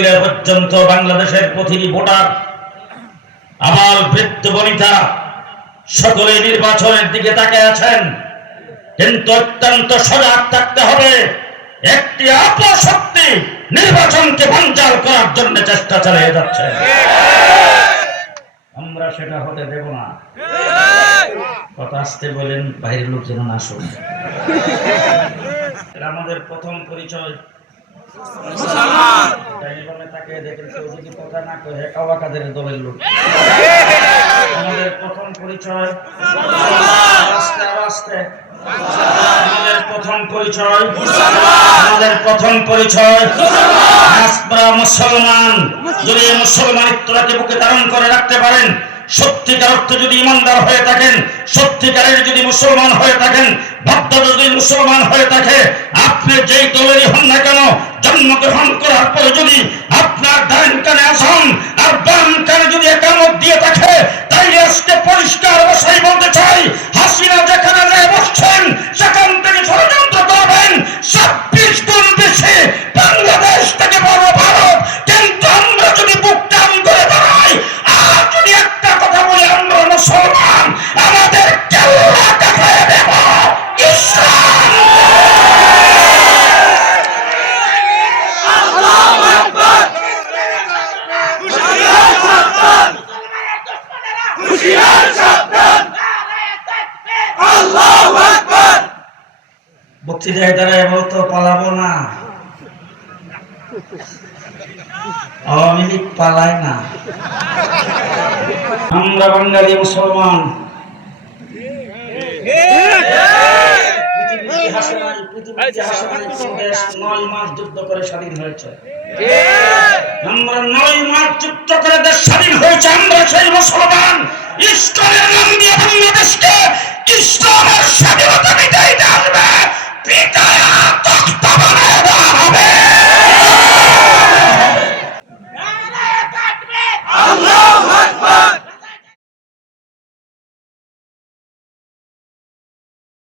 মহিলা পর্যন্ত বাংলাদেশের প্রতিটি ভোটার, আবাল বৃদ্ধ বনিতা সকলে নির্বাচনের দিকে তাকিয়ে আছেন, কিন্তু অত্যন্ত সজাগ থাকতে হবে। একটি অপশক্তি নির্বাচনকে বানচাল করার জন্য চেষ্টা চালিয়ে যাচ্ছে, আমরা সেটা হতে দেব না। কথা আসতে বলেন, বাইরের লোক যেন না শুনে। আমাদের প্রথম পরিচয় তাকে দেখেন, কেউ যদি কথা না কয়ে কাওয়া কাদের দলের লোক। আমাদের প্রথম পরিচয় আস্তে আস্তে, আমাদের প্রথম পরিচয়, আমাদের প্রথম পরিচয় আমরা মুসলমান। যদি মুসলমানিত্বটাকে বুকে ধারণ করে রাখতে পারেন, সত্যিকার অর্থে যদি ইমানদার হয়ে থাকেন, সত্যিকারের যদি মুসলমান হয়ে থাকেন, ভক্তরা যদি মুসলমান হয়ে থাকে, আপনি যেই দলেরই হন না কেন, জন্মগ্রহণ করার পরে যদি আপনার ডান কানে আযান আর বাম কানে যদি ইকামত দিয়ে থাকে, তাই আজকে পরিষ্কার ভাষায় বলতে চাই, হাসিনা যেখানে যায় বসছেন সেখান থেকে ষড়যন্ত্র করবেন 26 গুণ বেশি বাংলাদেশ থেকে বড় ভারত। কিন্তু আমরা যদি বুক টান করে দাঁড়াই, আর যদি একটা কথা বলি, আমরা মুসলমান, আমাদের কেল্লা দেখায় দেব ইসলাম। বক্তৃতায় দাঁড়ায় বলতো পালাবো না, আওয়ামী লীগ পালায় না, আমরা বাঙালি মুসলমান। পৃথিবীর ইতিহাসে 9 মাস যুদ্ধ করে স্বাধীন হয়েছে, আমরা 9 মাস যুদ্ধ করে দেশ স্বাধীন হয়েছে। আমরা সেই মুসলমান, ইসলামের নাম দিয়ে বাংলাদেশকে ইসলামের স্বাধীনতা মিটাইতে আসবে, পিতায়